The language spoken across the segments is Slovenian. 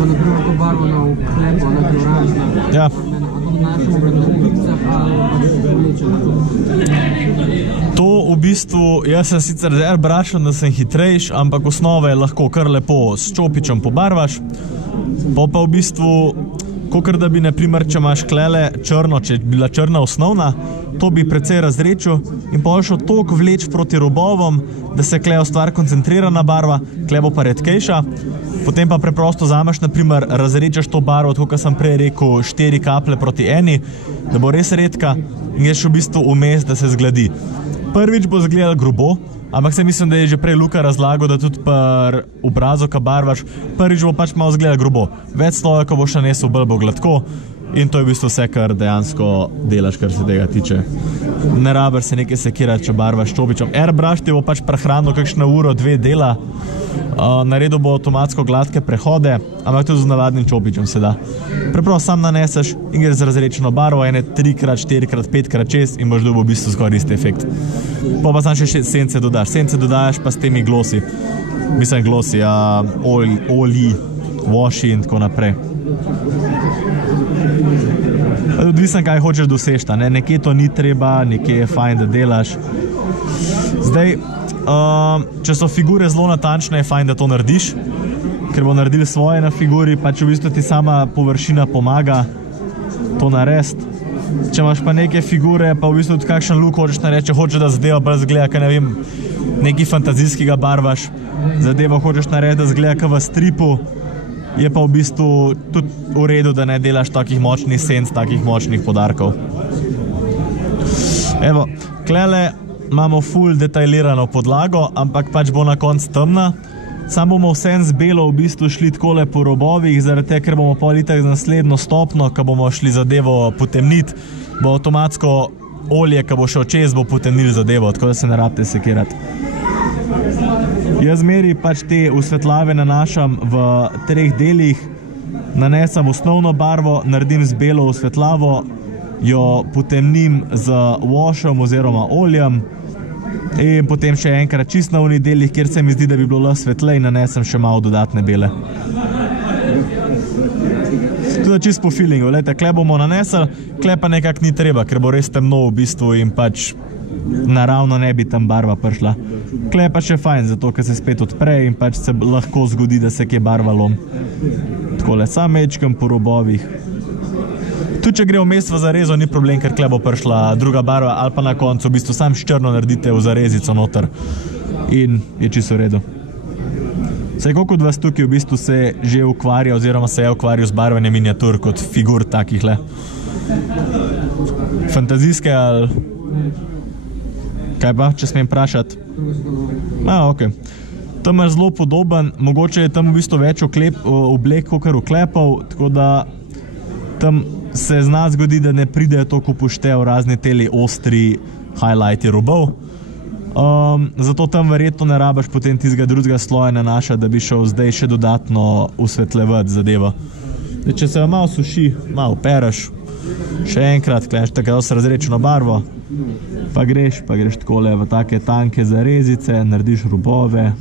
pa naprimer to barvo na klepo, ona je oranžna. Ja. Našemu ga na kupicah ali vleče na to. To v bistvu, jaz sem sicer airbrushem, da sem hitrejš, ampak osnove lahko kar lepo s čopičem pobarvaš. Pa v bistvu, kakor da bi, naprimer, če imaš klele črno, če bi bila črna osnovna, to bi precej razrečil in pa šel toliko vleč proti robovom, da se klejo stvar koncentrirana barva, klej bo pa redkejša. Potem pa preprosto zameš, naprimer, razrečeš to barvo, tako kot sem prej rekel, 4 kaplje proti 1, da bo res redka in greš v bistvu vmes, da se zgladi. Prvič bo zgledal grobo, ampak se mislim, da je že prej Luka razlagal, da tudi pri obrazu, ko barvaš, prvič bo pač malo zgledal grobo. Več slojev, ko boš nanesel, bolj bo gladko in to je v bistvu vse, kar dejansko delaš, kar se tega tiče. Ne rabiš se nekaj sekirati, če barvaš čopičem. Airbrush ti bo pač prehranil kakšno uro, 2 dela, naredil bo avtomatsko gladke prehode, ampak tudi z navadnim čopičem se da. Preprosto sam naneseš in greš z razrečeno barvo, ene 3x, 4x, 5x, 6 in boš dobil v bistvu skoraj isti efekt. Pa sam še sence dodaš. Sence dodajaš pa s temi glosi. Mislim glosi, olji, washi in tako naprej. Odvisen, kaj hočeš doseči, ne? Nekje to ni treba, nekje je fajn, da delaš. Zdaj, če so figure zelo natančne, je fajn, da to narediš, ker bo naredil svoje na figuri, pa če v bistvu ti sama površina pomaga to narediti. Če imaš pa neke figure, pa v bistvu tudi kakšen luk hočeš narediti, če hočeš, da zadeva bolj zgleda, kaj ne vem, nekaj fantazijskega barvaš, zadevo hočeš narediti, da zgleda kaj v stripu, je pa v bistvu tudi v redu, da ne delaš takih močnih senc, takih močnih podarkov. Evo, klele imamo full detailirano podlago, ampak pač bo na koncu temna. Sam bomo vsem z belo v bistvu šli takole po robovih, zaradi tega, ker bomo pol itak z naslednjo stopno, ko bomo šli zadevo potemniti, bo avtomatsko olje, ko bo šel čez, bo potemnil zadevo, tako da se ne rabite sekirati. Jaz zmeri pač te osvetljave nanašam v 3 delih, nanesem osnovno barvo, naredim z belo osvetljavo, jo potemnim z washom oziroma oljem in potem še enkrat čist na unih delih, kjer se mi zdi, da bi bilo lahko svetlej, nanesem še malo dodatne bele. Tudi čist po feelingu, lejte, kle bomo nanesli, kle pa nekak ni treba, ker bo res temno v bistvu in pač naravno ne bi tam barva prišla. Kle pa še fajn, zato ker se spet odpre in pač se lahko zgodi, da se kje barva lom. Takole, sam mečkam po robovih. Tudi če gre vmes v zarezo, ni problem, ker kle bo prišla druga barva, ali pa na koncu v bistvu sam s črno naredite v zarezico noter in je čisto v redu. Saj koliko od vas tukaj v bistvu se že ukvarja oziroma se je ukvarjal z barvanjem miniatur kot figur takihle? Fantazijske ali... Kaj pa, če smem vprašati? Ok. Tam je zelo podoben, mogoče je tam v bistvu več oblek, kakor uklepov, tako da tam se zna zgodi, da ne pridejo toliko upoštev razni teli ostri highlighti robov. Zato tam verjetno ne rabiš potem tistega drugega sloja nanaša, da bi šel zdaj še dodatno usvetljevati zadevo. Če se malo suši, malo pereš, še enkrat, kleš tako s razrečeno barvo, pa greš takole v take tanke zarezice, narediš robove.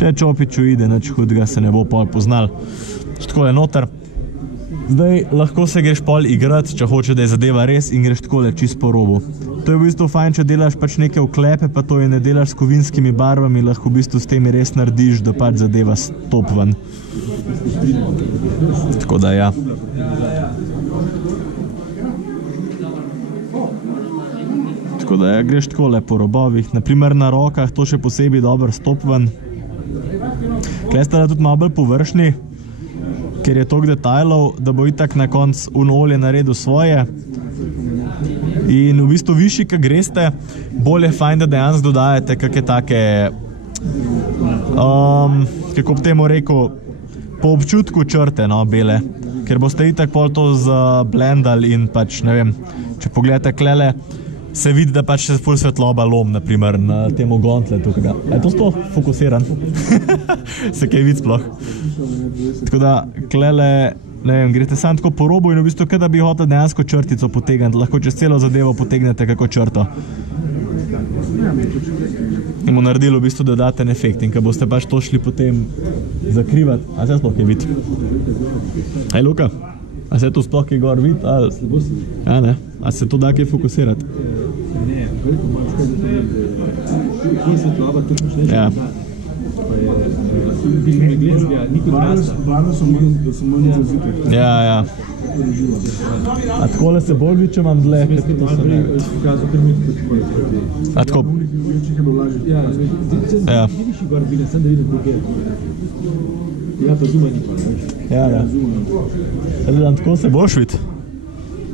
Če čopiču ide, nič hudega se ne bo pol poznal. Takole noter. Zdaj lahko se greš pol igrati, če hoče, da je zadeva res in greš takole čist po robu. To je v bistvu fajn, če delaš pač neke oklepe, pa to je ne delaš s kovinskimi barvami, lahko v bistvu s temi res narediš, da pač zadeva stop ven. Tako da ja. Tako da ja, greš takole po robovih, naprimer na rokah, to še posebej dobro stop ven. Klej sta tudi malo bolj površni, ker je toliko detajlov, da bo itak na konc olje naredil svoje. In v bistvu višji, ko greste, bolj je fajn, da dejansko dodajate kakšne take, kako bi temu rekel, po občutku črte, no, bele. Ker boste itak pol to zblendali in pač, ne vem, če pogledate klele, se vidi, da pač se ful svetloba lom, naprimer, na temu gauntletu. Je to sploh fokusiran? Se kaj vidi sploh? Tako da, klele, ne vem, greste sam tako po robu in v bistvu, kada bi hotel dejansko črtico potegniti, lahko čez celo zadevo potegnete kako črto. In mu naredilo v bistvu dodaten efekt in ko boste pač to šli potem zakrivati. A se sploh kaj vidi? Hej, Luka, a se tu sploh kaj gor vidi? Ja, ne? A se to da kaj fokusirati? Ne, veliko malo skaj, kje je svetlava, to počneš Ja. nazad. Pa je, bi me gledali, ni kot rasta. Barve so manj izrazite. Ja. A takole se bolj vidi, če imam dlje, ker to se ne vidi. Pokazal, ker mi tako tako. A tako? Večjih je bilo lažje. Ja, Ja. vidiš gor bile, sem da vidim druge. Ja, pa zuma ni pa, veš. Ja. Gledam, tako se boš vidi.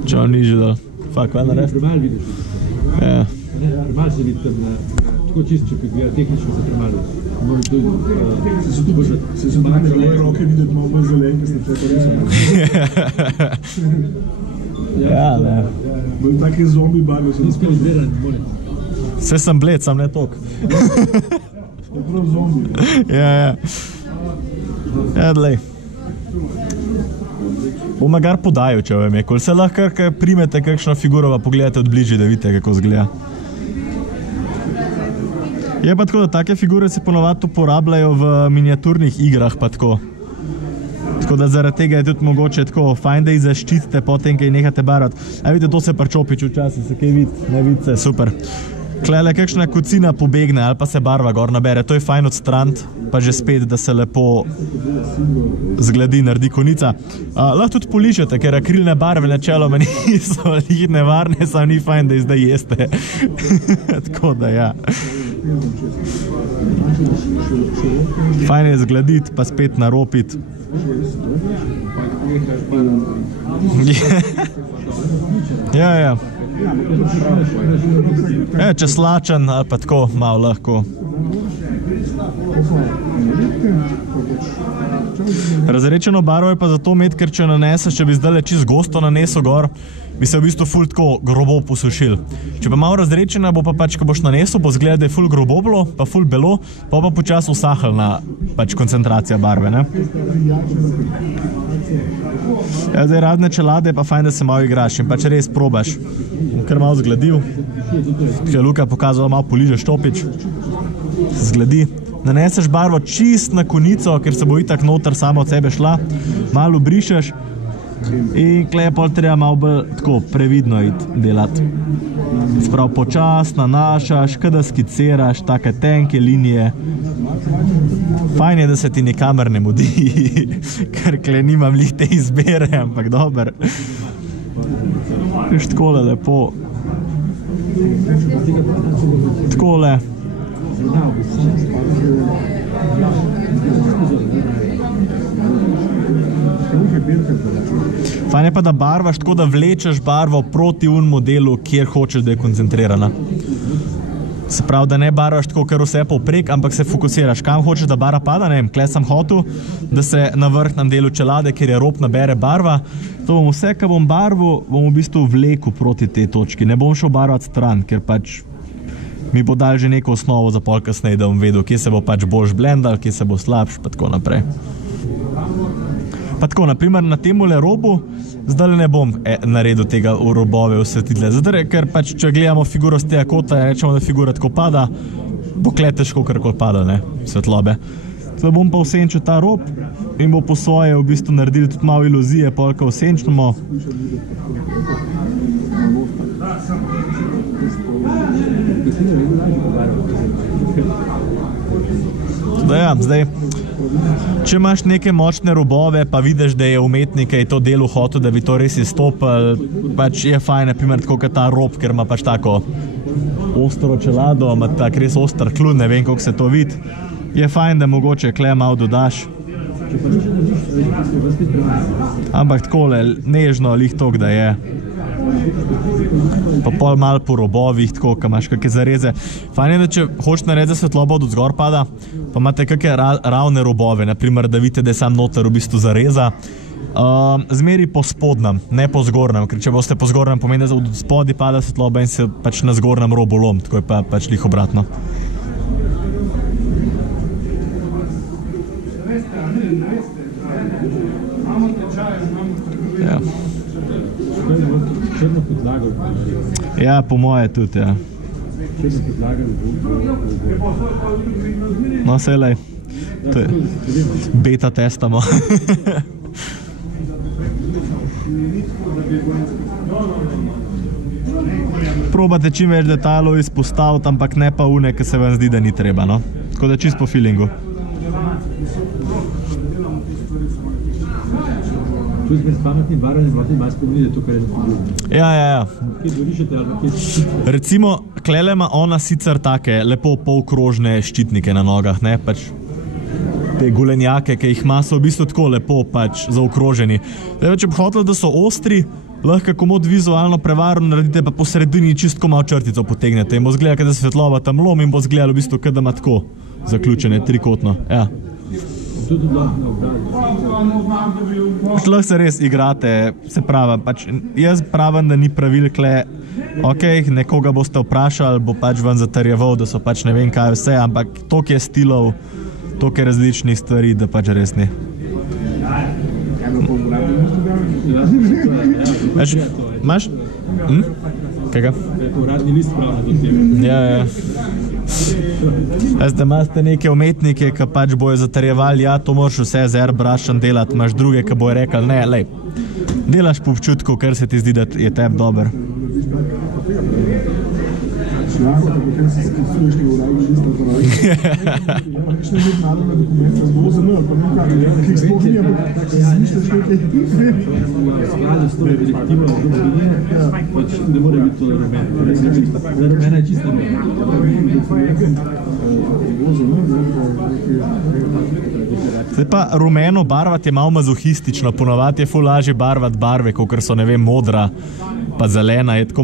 Če vam nižje dal. Fak, kaj narediti? Premal vidiš. Ja. Premal se vidi tam tako čisto, če gleda tehnično se premal vidi. Moraš tudi, se tu boš... Se so tako moje roke videti malo bolj zelen, ker sem če pa resno. Ja, ne. Bolj take zombi barve so. Nisem izberan, ne more. Vse sem bled, sam ne tok. Je prav zombi. Ja. Ja, dlej. Bom gar podajal, če vam je. Kol se lahko kar primete kakšno figuro, pa pogledate od bližje, da vidite, kako zgleda. Je pa tako, da take figure se ponovadi uporabljajo v miniaturnih igrah, pa tako. Tako da zaradi tega je tudi mogoče tako fajn, da jih zaščitite potem, kaj nehate barvati. A vidite, to se pri Čopiču včasih, se kaj vidi, ne vidite, super. Klele kakšna kocina pobegne ali pa se barva gor nabere, to je fajn odstraniti, pa že spet, da se lepo zgledi, naredi konica. Lahko tudi poližete, ker akrilne barve načeloma niso nevarne, samo ni fajn, da jih zdaj jeste. Tako da ja. Fajn je zgladiti, pa spet naropiti. Ja. Če slačen ali pa tako malo lahko. Razredčeno barvo je pa zato imeti, ker če naneseš, če bi zdaj čisto gosto nanesel gor, bi se v bistvu ful tako grobo posušil. Če pa malo razredčena, bo pa pač, ko boš nanesel, bo zgleda, da je ful grobo bilo, pa ful belo, pa počasi usahlna pač koncentracija barve, ne? Ja, zdaj razne čelade je pa fajn, da se malo igraš in pač res probaš. Kar malo zgladil, ker je Luka pokazal, malo poližeš Čopič, zgledi. Naneseš barvo čist na konico, ker se bo itak noter samo od sebe šla, malo brišeš in klej pol treba malo bolj tako previdno iti delati. Sprav počas nanašaš, kada skiciraš, take tenke linije. Fajn je, da se ti nikamer ne mudi, ker klej nimam lih te izbere, ampak dober. Viš takole lepo. Takole. Fajn je pa, da barvaš tako, da vlečeš barvo proti unmu delu, kjer hočeš, da je koncentrirana. Se pravi, da ne barvaš tako, ker vse povprek, ampak se fokusiraš. Kam hočeš, da barva pada? Ne vem, kle sem hotel, da se na vrhnem delu čelade, kjer je rob, nabere barva. To bom vse, kar bom barval, bom v bistvu vlekel proti tej točki. Ne bom šel barvat stran, ker pač mi bo dal že neko osnovo za pol kasneje, da bom vedel, kje se bo pač boljš blendal, kje se bo slabš, pa tako naprej. Pa tako, naprimer, na temule robu, zdaj ne bom naredil tega v robove osvetlitele. Zdaj, ker pač, če gledamo figuro z tega kota, rečemo, da figura tako pada, bo kle težko karkoli pada, ne, svetlobe. Zdaj bom pa osenčil ta rob in bo po svoje v bistvu naredili tudi malo iluzije, polka osenčnemo. Zdaj, če imaš neke močne robove, pa vidiš, da je umetnik to delo hotel, da bi to res izstopil, pač je fajn, naprimer, tako kot ta rob, ker ima pač tako ostro čelado, ima tak res oster klun, ne vem, kako se to vidi. Je fajn, da mogoče kle malo dodaš. Ampak takole, nežno, lih tok, da je. Pa pol malo po robovih, tako, ko imaš kakšne zareze. Fajn je, da če hočeš narediti, da svetloba od zgor pada, pa imate kakšne ravne robove, naprimer, da vidite, da je sam noter v bistvu zareza. Zmeri po spodnem, ne po zgornjem, ker če boste po zgornjem, pomeni, da od spodi pada svetloba in se pač na zgornjem robu lom, tako je pa pač lih obratno. Ja. Črno podlago. Ja, po moje tudi, ja. Črno podlago. No, selej. To je beta testamo. Probate čim več detajlov izpostaviti, ampak ne pa une, ki se vam zdi, da ni treba, no? Tako da čist po feelingu. Tu z pametnim barvanjem vlati malo spominje to, kar je napovedano. Ja. Kje dorišete ali kje ščitite? Recimo, klele ima ona sicer take lepo polkrožne ščitnike na nogah, ne, pač te gulenjake, ki jih ima, so v bistvu tako lepo pač zaokroženi. Zdaj, če bi hoteli, da so ostri, lahko komod vizualno prevarno naredite, pa po sredini čistko malo črtico potegnete in bo zgleda, kada svetlova tam lom in bo zgledalo v bistvu, kada ima tako zaključene trikotno. Ja. Tudi lahko na obrazu. Lahko se res igrate, se pravi, pač jaz pravim, da ni pravil kle, ok, nekoga boste vprašali, bo pač vam zatrjeval, da so pač ne vem kaj vse, ampak toliko je stilov, toliko je različnih stvari, da pač res ni. Imaš? Kaj ga? Uradni list prav na to temo. Ja. Zdaj imate neke umetnike, ki pač bojo zatrjevali, ja, to moraš vse z airbrushom delati, imaš druge, ki bojo rekli, ne, lej, delaš po občutku, kar se ti zdi, da je tebi dober. Lahko, da potem se sklicuješ na uradni list, kakšne mednarodne dokumente, zelo zanimivo, pa nekaj, ki jih sploh ni, ampak si izmišljaš nekaj. V skladu s to direktivo v domovini, pač ne more biti to rumeno. Rumena je čisto Zdaj pa rumeno barvati je malo mazohistično, ponavadi je ful lažje barvati barve, kakor so, ne vem, modra pa zelena, je tako